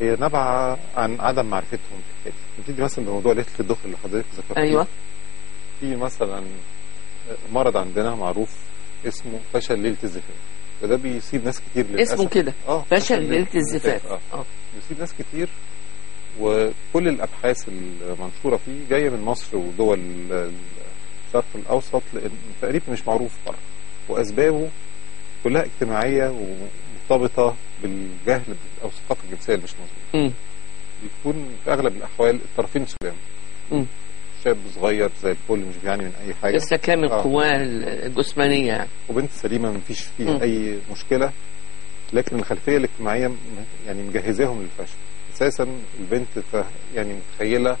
هي نابعه عن عدم معرفتهم بالتالي. نبتدي مثلا بموضوع ليله الدخل اللي حضرتك ذكرتيه. ايوه. في مثلا مرض عندنا معروف اسمه فشل ليله الزفاف، وده بيصيب ناس كتير للاسف. اسمه كده فشل ليله الزفاف. بيصيب ناس كتير، وكل الابحاث المنشوره فيه جايه من مصر ودول الشرق الاوسط، لان تقريبا مش معروف بره، واسبابه كلها اجتماعيه ومرتبطه بالجهل او الثقافه الجنسيه اللي مش مظبوطه. بيكون في اغلب الاحوال الطرفين سلام. شاب صغير زي الفل مش بيعاني من اي حاجه، لسه كامل قواه الجسمانيه يعني، وبنت سليمه مفيش فيها اي مشكله، لكن الخلفيه الاجتماعيه يعني مجهزاهم للفشل. اساسا البنت يعني متخيله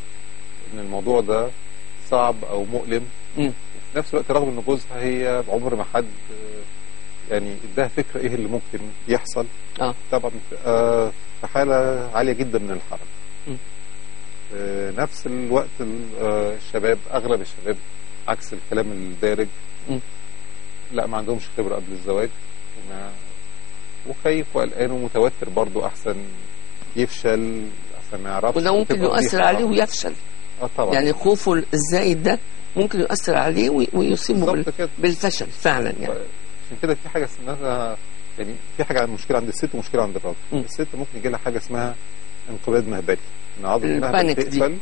ان الموضوع ده صعب او مؤلم، وفي نفس الوقت رغم ان جوزها هي بعمر ما حد يعني اداها فكره ايه اللي ممكن يحصل. طبعا في حاله عاليه جدا من الحرج. نفس الوقت الشباب، اغلب الشباب عكس الكلام الدارج، لا ما عندهمش خبره قبل الزواج، وخايف وقلقان ومتوتر برضه، احسن يفشل احسن ما يعرفش، وده ممكن يؤثر عليه ويفشل. طبعا يعني خوفه الزايد ده ممكن يؤثر عليه ويصيبه بالفشل فعلا يعني. عشان كده في حاجه اسمها يعني في حاجه مشكله عند الست ومشكله عند الراجل. الست ممكن يجي لها حاجه اسمها انقباض مهبلي، ان عضله المهبل تقفل،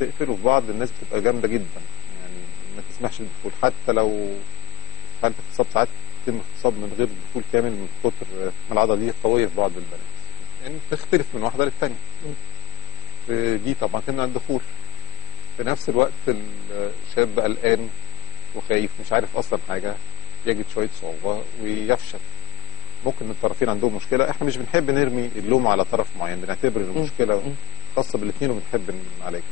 وفي بعض الناس بتبقى جامده جدا يعني ما تسمحش بالدخول، حتى لو حاله اغتصاب ساعات يتم اغتصاب من غير دخول كامل من كتر ما العضله دي قويه في بعض البنات، يعني تختلف من واحده للثانيه. دي طبعا تمنع الدخول. في نفس الوقت الشاب قلقان وخايف مش عارف اصلا حاجه، يجد شويه صعوبه ويفشل. ممكن الطرفين عندهم مشكله، احنا مش بنحب نرمي اللوم على طرف معين، بنعتبر ان المشكله خاصه بالاثنين وبنحب نعالجها.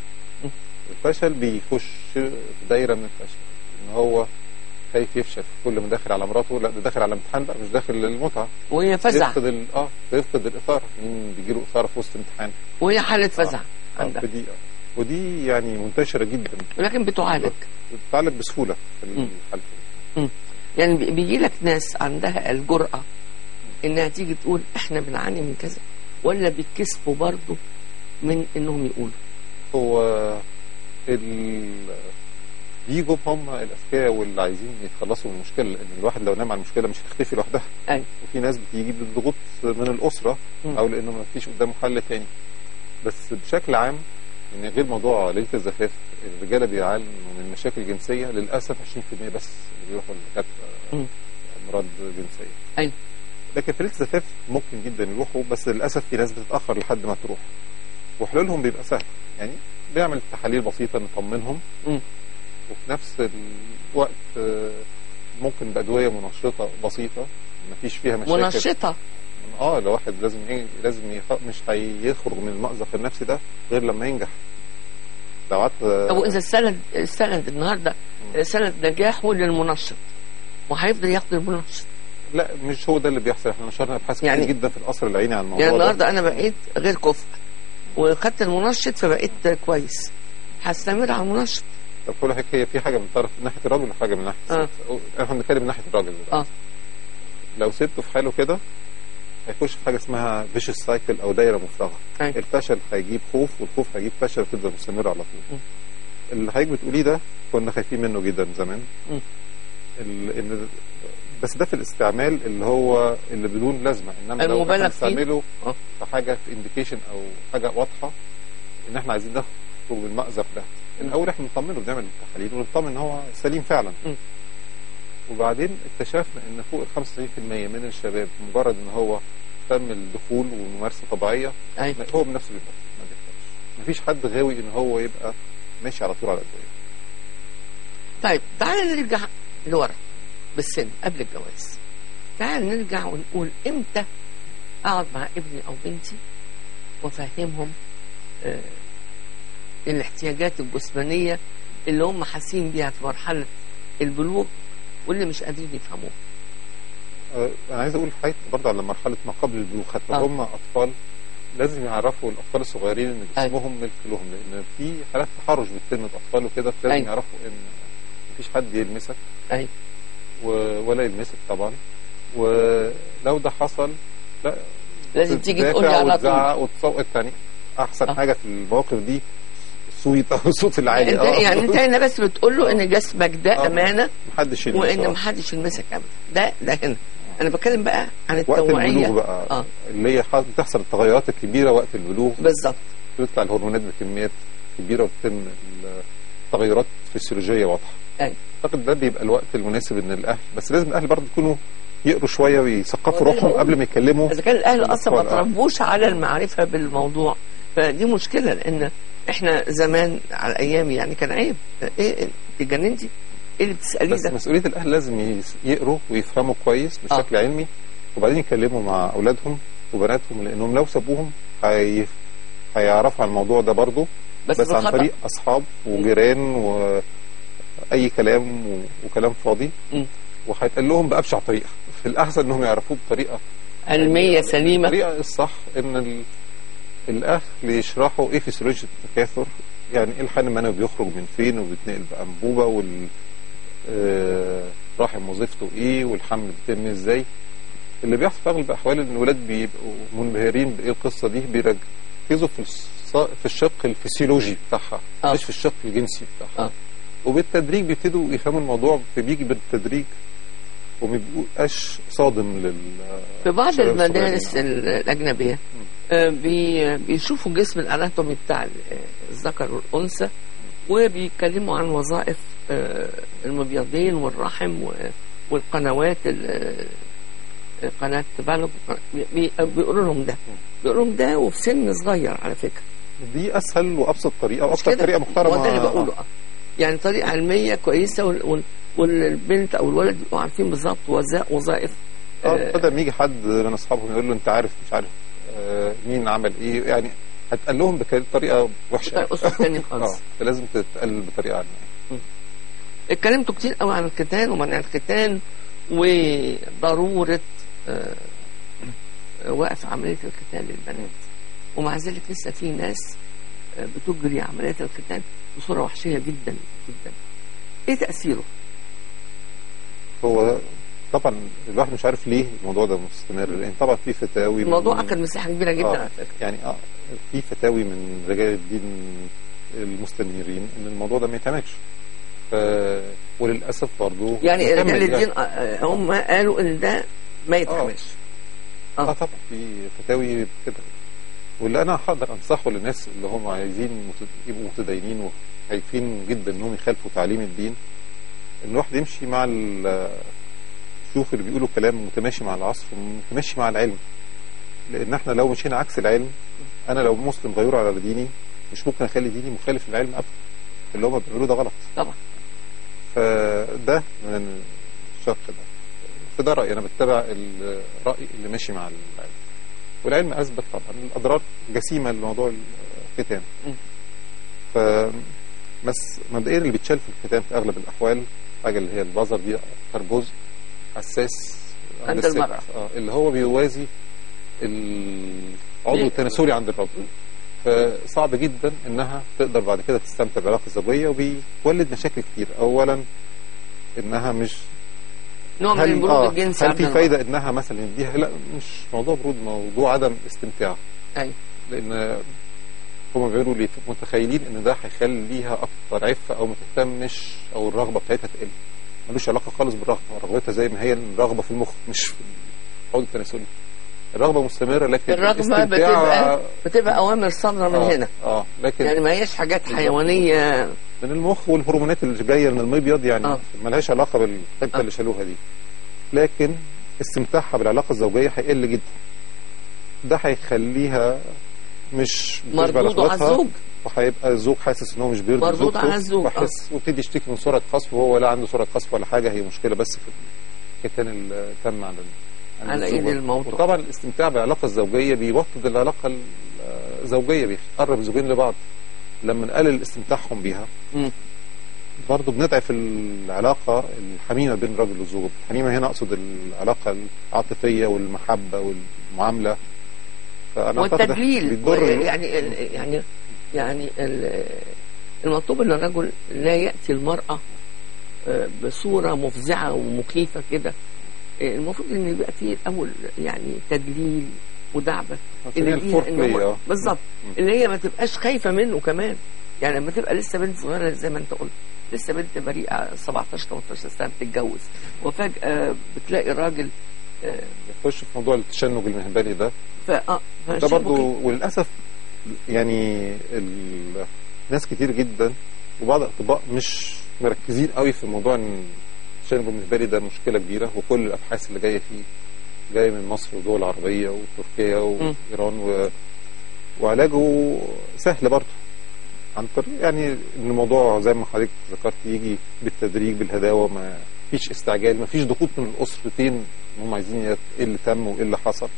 الفشل بيخش في دايره من الفشل، ان هو خايف يفشل كل ما داخل على مراته، لا ده داخل على امتحان بقى مش داخل للمتعه، وهي فزع، بيفقد الاثاره. مين بيجي له اثاره في وسط امتحان؟ وهي حاله فزع عندها. ودي يعني منتشره جدا، ولكن بتعالج بسهوله في الحالة. يعني بيجي لك ناس عندها الجرأة انها تيجي تقول احنا بنعاني من كذا، ولا بيتكسفوا برضه من انهم يقولوا؟ هو بيجوا هم الاذكياء واللي عايزين يتخلصوا من المشكله، لان الواحد لو نام على المشكله مش هتختفي لوحدها. وفي ناس بتيجي بالضغوط من الاسره او لانه ما فيش قدامه حل تاني. بس بشكل عام ان غير موضوع ليله الزفاف، الرجاله بيعانوا من مشاكل جنسيه للاسف 20% بس اللي بيروحوا لدكاتره امراض جنسيه. لكن في ليله الزفاف ممكن جدا يروحوا، بس للاسف في ناس بتتاخر لحد ما تروح، وحلولهم بيبقى سهل. يعني بيعمل تحاليل بسيطه نطمنهم، وفي نفس الوقت ممكن بادويه منشطه بسيطه ما فيش فيها مشاكل. منشطه لو واحد لازم مش هيخرج من المأزق النفسي ده غير لما ينجح. طب واذا السند النهارده سند نجاحه للمنشط، وهيفضل ياخد المنشط؟ لا مش هو ده اللي بيحصل. احنا نشرنا ابحاث كتير جدا في القصر العيني عن الموضوع يعني النهارده انا بقيت غير كفء وخدت المنشط فبقيت كويس، هستمر على المنشط. طب كل حاجه هي في حاجه من طرف من ناحيه الراجل وحاجه من ناحيه الست. احنا بنتكلم من ناحيه الراجل دلوقتي. لو سبته في حاله كده هيخش في حاجه اسمها فيشس سايكل او دايره مفرغه. الفشل هيجيب خوف، والخوف هيجيب فشل، وتفضل مستمر على طول. اللي حضرتك بتقوليه ده كنا خايفين منه جدا زمان. بس ده في الاستعمال اللي هو اللي بدون لازمه، انما لو هنستعمله في حاجه في انديكيشن او حاجه واضحه ان احنا عايزين نخرج من المأزق ده، الاول احنا نطمنه، بنعمل التحاليل ونطمن ان هو سليم فعلا. وبعدين اكتشفنا ان فوق ال 95% من الشباب مجرد ان هو تم الدخول وممارسه طبيعيه هو بنفسه بيبطل، ما بيحتاجش. مفيش حد غاوي ان هو يبقى ماشي على طول على الادويه. طيب تعالى نرجع لورا بالسن قبل الجواز. تعالى نرجع ونقول امتى اقعد مع ابني او بنتي وافهمهم الاحتياجات الجسمانيه اللي هم حاسين بيها في مرحله البلوغ واللي مش قادرين يفهموها. انا عايز اقول حاجه برضه على مرحله ما قبل البلوغ، حتى هم اطفال لازم يعرفوا الاطفال الصغيرين ان جسمهم ملك لهم، لان في حالات تحرش بتتم الاطفال وكده، فلازم يعرفوا ان مفيش حد يلمسك ولا يلمسك طبعا، ولو ده حصل لا لازم تيجي تقول لي على طول وتصوت يعني. احسن حاجه في المواقف دي الصوت او الصوت العالي. يعني انت هنا بس بتقول له ان جسمك ده امانه، محدش يلمسه، وان محدش يلمسك ابدا. ده هنا انا بتكلم بقى عن التوعيه. وقت البلوغ بقى اللي هي بتحصل التغيرات الكبيره وقت البلوغ بالظبط، بتطلع الهرمونات بكميات كبيره وبتتم التغيرات فسيولوجيه واضحه. اعتقد ده بيبقى الوقت المناسب ان الاهل، بس لازم الاهل برضه يكونوا يقروا شويه ويثقفوا روحهم قبل ما يتكلموا. اذا كان الاهل اصلا ما تربوش على المعرفه بالموضوع فدي مشكله، لان احنا زمان على ايامي يعني كان عيب. ايه تجننتي؟ ايه اللي بتساليه بس ده؟ مسؤوليه الاهل لازم يقروا ويفهموا كويس بشكل علمي، وبعدين يتكلموا مع اولادهم وبناتهم، لانهم لو سابوهم هيعرفوا عن الموضوع ده برضه بس عن طريق اصحاب وجيران واي كلام وكلام فاضي، وهيتقال لهم بابشع طريقه. في الاحسن انهم يعرفوه بطريقه علميه سليمه. الطريقه الصح ان الاهل يشرحوا ايه فسيولوجيا التكاثر، يعني ايه الحمل المنوي بيخرج من فين وبيتنقل بانبوبه، رحم وظيفته ايه، والحمل بيتم ازاي. اللي بيحصل في اغلب الاحوال ان الولاد بيبقوا منبهرين بايه القصه دي، بيركزوا في الشق الفسيولوجي بتاعها مش في الشق الجنسي بتاعها. وبالتدريج بيبتدوا يفهموا الموضوع، بيجي بالتدريج وما بيبقاش صادم في بعض المدارس الاجنبيه بيشوفوا جسم الاناتومي بتاع الذكر والانثى، وبيتكلموا عن وظائف المبيضين والرحم والقنوات، قناه فالوب، بيقولوا لهم ده وفي سن صغير على فكره. دي اسهل وابسط طريقه واكثر طريقه محترمه. ده اللي بقوله يعني طريقه علميه كويسه، والبنت او الولد يبقوا عارفين بالظبط وظائف. بدل ما يجي حد من اصحابهم يقول له انت عارف مش عارف مين عمل ايه، يعني هتقال لهم بطريقه وحشه. اسلوب تاني خالص. فلازم تتقال بطريقه علميه. اتكلمتوا كتير قوي عن الختان ومنع الختان وضروره وقف عمليه الختان للبنات، ومع ذلك لسه في ناس بتجري عمليه الختان بصوره وحشيه جدا جدا. ايه تاثيره؟ هو طبعا الواحد مش عارف ليه الموضوع ده مستمر، لان طبعا في فتاوي، الموضوع اخذ مساحه كبيره جدا على فكره. يعني في فتاوي من رجال الدين المستنيرين ان الموضوع ده ما يتعملش، وللاسف برضه يعني رجال الدين هم قالوا ان ده ما يتعملش. طبعا في فتاوي كده، واللي انا هقدر انصحه للناس اللي هم عايزين يبقوا متدينين وخايفين جدا انهم يخالفوا تعليم الدين، ان الواحد يمشي مع شوف اللي بيقولوا كلام متماشي مع العصر ومتماشي مع العلم. لان احنا لو مشينا عكس العلم، انا لو مسلم غيور على ديني مش ممكن اخلي ديني مخالف للعلم ابدا. اللي هم بيقولوه ده غلط طبعا. فده من الشق ده. فده رايي، انا بتبع الراي اللي ماشي مع العلم، والعلم اثبت طبعا الاضرار جسيمه لموضوع الختان. بس مبدئيا اللي بيتشال في الختان في اغلب الاحوال حاجه اللي هي البذر دي، اكتر جزء حساس عند المرأة، اللي هو بيوازي العضو التناسلي عند الرجل، فصعب جدا انها تقدر بعد كده تستمتع بالعلاقه الزوجيه، وبيولد مشاكل كتير. اولا انها مش نوع من البرود الجنسي. هل في فايده انها مثلا يديها؟ لا، مش موضوع برود، موضوع عدم استمتاع. ايوه، لان هم بيقولوا لي متخيلين ان ده هيخليها اكتر عفه او ما تهتمش او الرغبه بتاعتها تقل. ملوش علاقه خالص بالرغبه، رغبتها زي ما هي الرغبه في المخ مش في العضو التناسلي. الرغبه مستمره، لكن الرغبه بتبقى اوامر صادره من هنا. لكن يعني ما هيش حاجات حيوانيه من المخ والهرمونات اللي جايه من المبيض، يعني ما لهاش علاقه بالحته اللي شالوها دي. لكن استمتاعها بالعلاقه الزوجيه هيقل جدا. ده هيخليها مش مردود على الزوج، وهيبقى الزوج حاسس ان هو مش بيرضي مردود على الزوج، ويبتدي يشتكي من سرعه قصف، وهو لا عنده سرعه قصف ولا حاجه، هي مشكله بس في الختان اللي تم على ايد الموضوع. وطبعا الاستمتاع بالعلاقه الزوجيه بيوطد العلاقه الزوجيه، بيقرب الزوجين لبعض. لما نقلل استمتاعهم بيها برضه بنضعف العلاقه الحميمه بين الرجل والزوج. الحميمه هنا اقصد العلاقه العاطفيه والمحبه والمعامله. والتدليل يعني المطلوب ان الرجل لا ياتي المراه بصوره مفزعه ومخيفه كده. المفروض ان يبقى فيه الاول يعني تدليل ودعبه اللي ليها بالظبط، اللي هي ما تبقاش خايفه منه كمان. يعني لما تبقى لسه بنت صغيره زي ما انت قلت، لسه بنت بريئه 17 18 سنه بتتجوز، وفجاه بتلاقي راجل يخش في موضوع التشنج المهبلي ده. ده برضه وللاسف يعني ناس كتير جدا وبعض الاطباء مش مركزين قوي في موضوع ان التشنج المهبلي ده مشكله كبيره، وكل الابحاث اللي جايه فيه جايه من مصر والدول العربيه وتركيا وايران وعلاجه سهل برضه عن طريق يعني ان الموضوع زي ما حضرتك ذكرت يجي بالتدريج بالهداوه، ما فيش استعجال، ما فيش ضغوط من الاسرتين هم عايزين ايه اللي تم وايه اللي حصل.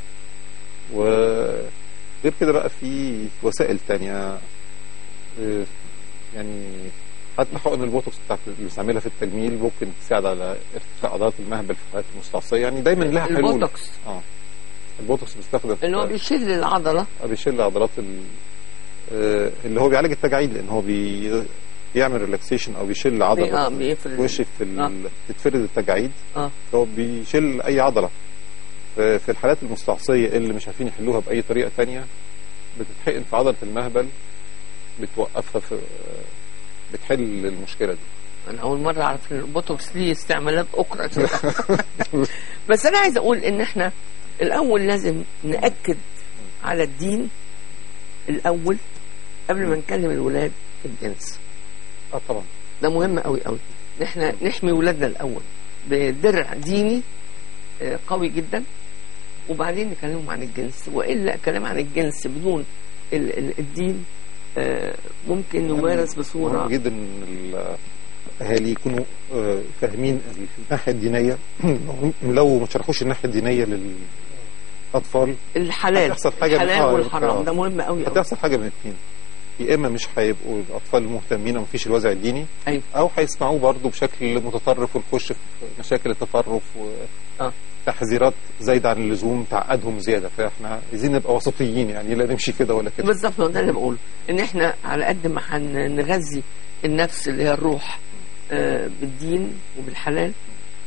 وغير كده بقى في وسائل تانية يعني حتى حقن البوتوكس بتاعت اللي بيستعملها في التجميل ممكن تساعد على ارتفاع عضلات المهبل في الحالات المستعصيه، يعني دايما لها حلول. البوتوكس البوتوكس بيستخدم اللي هو بيشيل العضله، بيشيل عضلات اللي هو بيعالج التجاعيد، لان هو بيعمل ريلاكسيشن او بيشيل العضله وش تتفرد التجاعيد. هو بيشيل اي عضله. في الحالات المستعصيه اللي مش عارفين يحلوها باي طريقه تانية بتتحقن في عضله المهبل، بتوقفها بتحل المشكله دي. انا اول مره اعرف ان البوتوكس ليه استعمالات اخرى كده. بس انا عايز اقول ان احنا الاول لازم ناكد على الدين الاول قبل ما نكلم الولاد في الجنس. طبعا ده مهم قوي قوي ان احنا نحمي ولادنا الاول بدرع ديني قوي جدا، وبعدين نكلمهم عن الجنس. والا كلام عن الجنس بدون الدين ممكن يمارس بصوره مهم جدا ان الاهالي يكونوا فاهمين الناحيه الدينيه. لو ما شرحوش الناحيه الدينيه للاطفال الحلال والحرام ده مهم قوي. هتحصل حاجه من الاثنين، يا اما مش هيبقوا الاطفال مهتمين ومفيش الوازع الديني، او هيسمعوه برضه بشكل متطرف ونخش في مشاكل التطرف وتحذيرات زايده عن اللزوم تعقدهم زياده. فاحنا عايزين نبقى وسطيين، يعني لا نمشي كده ولا كده. بالظبط، ده اللي بقوله، ان احنا على قد ما هنغذي النفس اللي هي الروح بالدين وبالحلال،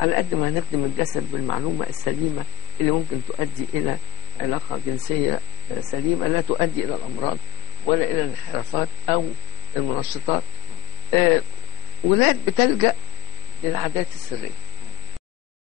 على قد ما هنخدم الجسد بالمعلومه السليمه اللي ممكن تؤدي الى علاقه جنسيه سليمه لا تؤدي الى الامراض ولا إلى الانحرافات أو المنشطات. ولاد بتلجأ للعادات السرية.